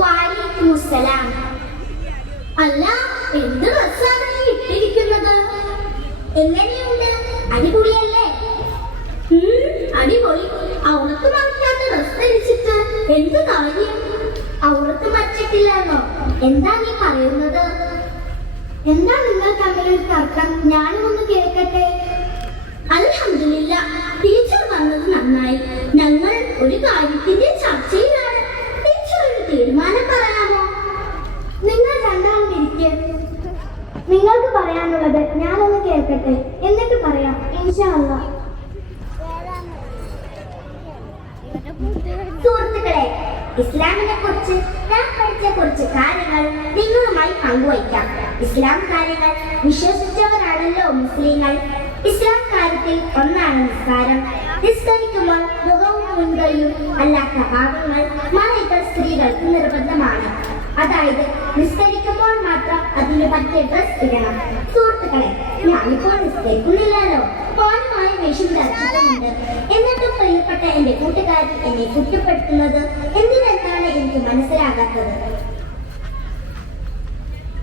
വഅലൈക്കുമുസ്സലാം. അല്ല, എന്ത് ഡ്രസ്സാണ് ഈ ഇട്ടിരിക്കുന്നത്? എങ്ങനെയുണ്ട്? അടിപൊളിയല്ലേ? അടിപൊളി. ഔറത്ത് മറക്കാത്ത ഡ്രസ് ധരിച്ചിട്ട് എന്ത് കാര്യം? ഔറത്ത് മറച്ചിട്ടില്ലാന്നോ? എന്താ നീ പറയുന്നത്? എന്താ നിങ്ങൾ തമ്മിലൊരു തർക്കം? ഞാനും ഒന്ന് കേൾക്കട്ടെ. അൽഹംദുലില്ലാ, ടീച്ചർ വന്നത് നന്നായി. ഞങ്ങൾ ഒരു കാര്യത്തിന്റെ ചർച്ചയിലാണ്. ടീച്ചർ ഒരു തീരുമാനം പറയാമോ? നിങ്ങൾ രണ്ടാളും ഇരിക്ക്. നിങ്ങൾക്ക് പറയാനുള്ളത് ഞാനൊന്ന് കേൾക്കട്ടെ, എന്നിട്ട് പറയാം ഇൻഷാ അല്ലാഹ്. സുഹൃത്തുക്കളെ, ഇസ്ലാമിനെ കുറിച്ച് ഞാൻ പഠിച്ച കുറച്ച് കാര്യങ്ങൾ നിങ്ങളുമായി പങ്കുവയ്ക്കാം. ഇസ്ലാം കാര്യങ്ങൾ വിശ്വസിച്ചവരാണല്ലോ മുസ്ലിങ്ങൾ. ഇസ്ലാം കാര്യത്തിൽ ഒന്നാണ് നിസ്കാരം. നിസ്കരിക്കുമ്പോൾ മുഖവും മുൻകൈയും അല്ലാത്ത ഭാഗങ്ങൾ മറയ്ക്കൽ സ്ത്രീകൾക്ക് നിർബന്ധമാണ്. അതായത് നിസ്കരിക്കുമ്പോൾ മാത്രം അതിന് പറ്റിയ ഡ്രസ് ഇടണം. സുഹൃത്തുക്കളെ, ഞാനിപ്പോൾ നിസ്കരിക്കുന്നില്ലല്ലോ, മാന്യമായ വേഷം ധരിച്ചിട്ടുമുണ്ട്. എന്നിട്ടും പ്രിയപ്പെട്ട എന്റെ കൂട്ടുകാരി എന്നെ കുറ്റപ്പെടുത്തുന്നത് എന്തിനെന്താണ് എനിക്ക് മനസ്സിലാകാത്തത്?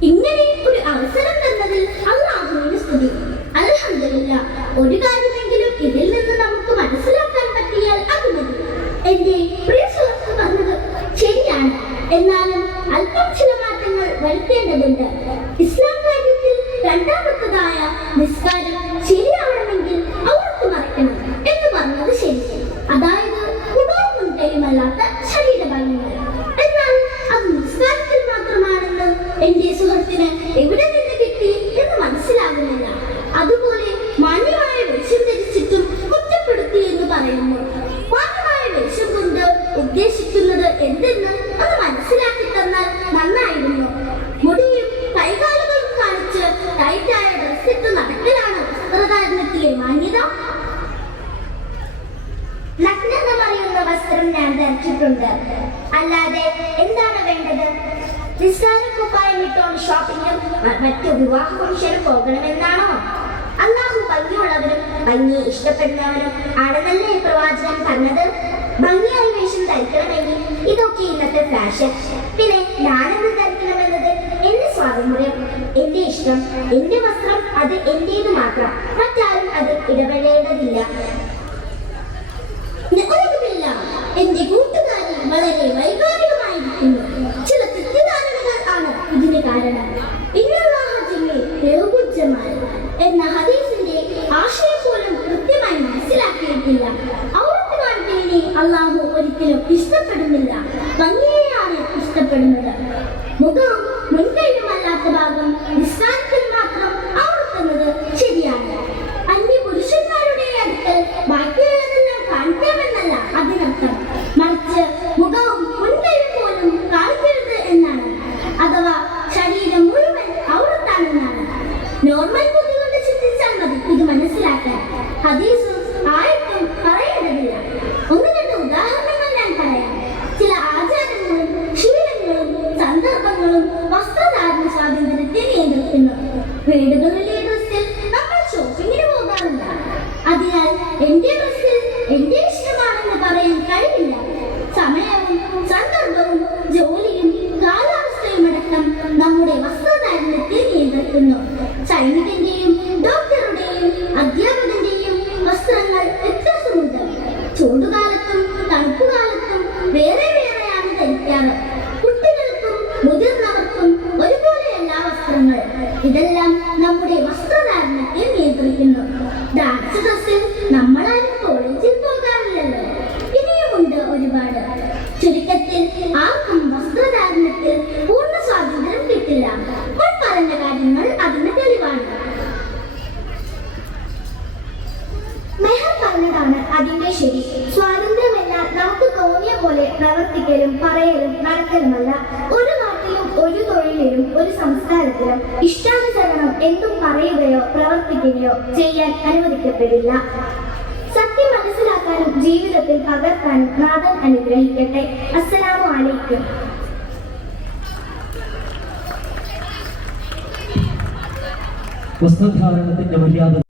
ഇങ്ങനെ ഒരു അവസരം തന്നതിൽ അല്ലാഹുവിന് സ്തുതി. അൽഹംദുലില്ലാ, ഒരു കാര്യമെങ്കിലും ഇതിൽ നിന്ന് നമുക്ക് മനസ്സിലാക്കാൻ പറ്റിയാൽ അത് മതി. എന്റെ പ്രിയ സുഹൃത്ത് പറഞ്ഞത് ശരിയാണ്. എന്നാലും അല്പം ചില മാറ്റങ്ങൾ വരുത്തേണ്ടതുണ്ട്. ഇസ്ലാം കാര്യത്തിൽ രണ്ടാമത്തതായ നിസ്കാരം ശരിയാവണമെങ്കിൽ ഔറത്ത് മറയ്ക്കണം എന്ന് പറഞ്ഞത് ശരി. അതായത് മുഖവും മുൻകൈയുമല്ലാത്ത ശരീരഭാഗങ്ങൾ. എന്നാൽ അത് നിസ്കാരത്തിൽ മാത്രമാണെന്ന് എന്റെ സുഹൃത്തിന് എവിടെ നിന്ന് കിട്ടി എന്ന് മനസ്സിലാകുന്നില്ല. അതുപോലെ മാന്യമായ വേഷം ധരിച്ചിട്ടും കുറ്റപ്പെടുത്തി എന്ന് പറയുന്നു. മാന്യമായ വേഷം കൊണ്ട് ഉദ്ദേശിക്കുന്നത് എന്തെന്ന് അത് മനസ്സിലാക്കി തന്നാൽ നന്നായിരുന്നു. മുടിയും കൈകാലുകളും കാണിച്ച് ടൈറ്റായ ഡ്രസ് ഇട്ട് നടക്കലാണ് വസ്ത്രധാരണത്തിലെ മാന്യത. നഗ്നത മറയുന്ന വസ്ത്രം ഞാൻ ധരിച്ചിട്ടുണ്ട്. അല്ലാതെ എന്താണ് വേണ്ടത്? നിസ്കാരക്കുപ്പായം ഇട്ടോണ്ട് ഷോപ്പിംഗും മറ്റു വിവാഹ ഫംഗ്ഷനും പോകണമെന്നാണോ? അല്ലാഹു ഭംഗിയുള്ളവരും ഭംഗിയെ ഇഷ്ടപ്പെടുന്നവരും ആണെന്നല്ലേ പ്രവാചകൻ പറഞ്ഞത്? ഭംഗിയായി വേഷം ധരിക്കണമെങ്കിൽ ഇതൊക്കെ ഇന്നത്തെ ഫാഷൻ. പിന്നെ ഞാനെന്ന് ധരിക്കണമെന്നത് എന്റെ സ്വാതന്ത്ര്യം, എന്റെ ഇഷ്ടം, എന്റെ വസ്ത്രം, അത് എന്റേത് മാത്രം. മറ്റാരും അത് ഇടപെടേണ്ടതില്ല. എന്റെ കൂട്ടുകാരി വളരെ വൈകാരികമായിരിക്കുന്നു. ചില തെറ്റിദ്ധാരണകൾ ആണ് ഇതിന് കാരണം. എന്ന ഹദീസിന്റെ ആശയം പോലും കൃത്യമായി മനസ്സിലാക്കിയിട്ടില്ല. ഔറത്ത് കാണിക്കുന്നതിനെ അല്ലാഹു ഒരിക്കലും ഇഷ്ടപ്പെടുന്നില്ല. ഭംഗിയെയാണ് ഇഷ്ടപ്പെടുന്നത്. മുഖവും മുൻകൈയുമല്ലാത്ത ഭാഗം നിസ്കാരത്തിൽ മാത്രം ഔറത്തുന്നത് ശരിയാണ്. അന്യ പുരുഷന്മാരുടെ അടുക്കൽ ബാക്കിയുള്ളതെല്ലാം കാണിക്കാമെന്നല്ല അതിനർത്ഥം. മറിച്ച് മുഖവും മുൻകൈയും പോലും കാണിക്കരുത് എന്നാണ്. അഥവാ ശരീരം മുഴുവൻ ഔറത്താണെന്നാണ്. നോർമൽ ബുദ്ധി കൊണ്ട് ചിന്തിച്ചാൽ മതി ഇത് മനസ്സിലാക്കാൻ. ഹദീസും ആയത്തും പറയേണ്ടതില്ല. ഒന്ന് രണ്ട് ഉദാഹരണങ്ങൾ ഞാൻ പറയാം. ചില ആചാരങ്ങളും ശീലങ്ങളും സന്ദർഭങ്ങളും വസ്ത്രധാരണ സ്വാതന്ത്ര്യത്തെ നിയന്ത്രിക്കുന്നു. വീടുകളിലെ ഡ്രസ്സിൽ നമ്മൾ ഷോപ്പിങ്ങിന് പോകാറില്ല. അതിനാൽ എന്റെ ഡ്രസ്സിൽ എന്റെ ഇഷ്ടമാണെന്ന് പറയാൻ കഴിയില്ല. സമയവും സന്ദർഭവും ജോലിയും കാലാവസ്ഥയും അടക്കം നമ്മുടെ വസ്ത്രധാരണത്തെ നിയന്ത്രിക്കുന്നു. സൈനികന്റെയും ഡോക്ടറുടെയും അധ്യാപകന്റെയും വസ്ത്രങ്ങൾ വ്യത്യാസമുണ്ട്. ചൂടുകാലത്തും തണുപ്പുകാലത്തും വേറെ വേറെയാണ് ധരിക്കാറ്. കുട്ടികൾക്കും മുതിർന്നവർക്കും ഒരുപോലെയല്ല വസ്ത്രങ്ങൾ. ഇതെല്ലാം നമ്മുടെ വസ്ത്രധാരണത്തെ നിയന്ത്രിക്കുന്നു. ഡാൻസ് ഡ്രസ്സിൽ നമ്മളാരും കോളേജിൽ പോകാറില്ലല്ലോ. ഇനിയുമുണ്ട് ഒരുപാട്. ചുരുക്കത്തിൽ ആർക്കും വസ്ത്രധാരണത്തിൽ പൂർണ്ണ സ്വാതന്ത്ര്യം കിട്ടില്ല. പറഞ്ഞ കാര്യങ്ങൾ അതിന് തെളിവാണ്. മെഹർ പറഞ്ഞതാണ് അതിന്റെ ശരി. സ്വാതന്ത്ര്യമെന്നാൽ നമുക്ക് തോന്നിയ പോലെ പ്രവർത്തിക്കലും പറയലും നടക്കലുമല്ല. ഒരു നാട്ടിലും ഒരു തൊഴിലിലും ഒരു സംസ്കാരത്തിലും ഇഷ്ടാനുസരണം എന്തും പറയുകയോ പ്രവർത്തിക്കുകയോ ചെയ്യാൻ അനുവദിക്കപ്പെടില്ല. സത്യം മനസ്സിലാക്കാനും ജീവിതത്തിൽ പകർത്താനും നാഥൻ അനുഗ്രഹിക്കട്ടെ. അസ്സലാമു അലൈക്കും. വസ്ത്രധാരണത്തിന്റെ മര്യാദ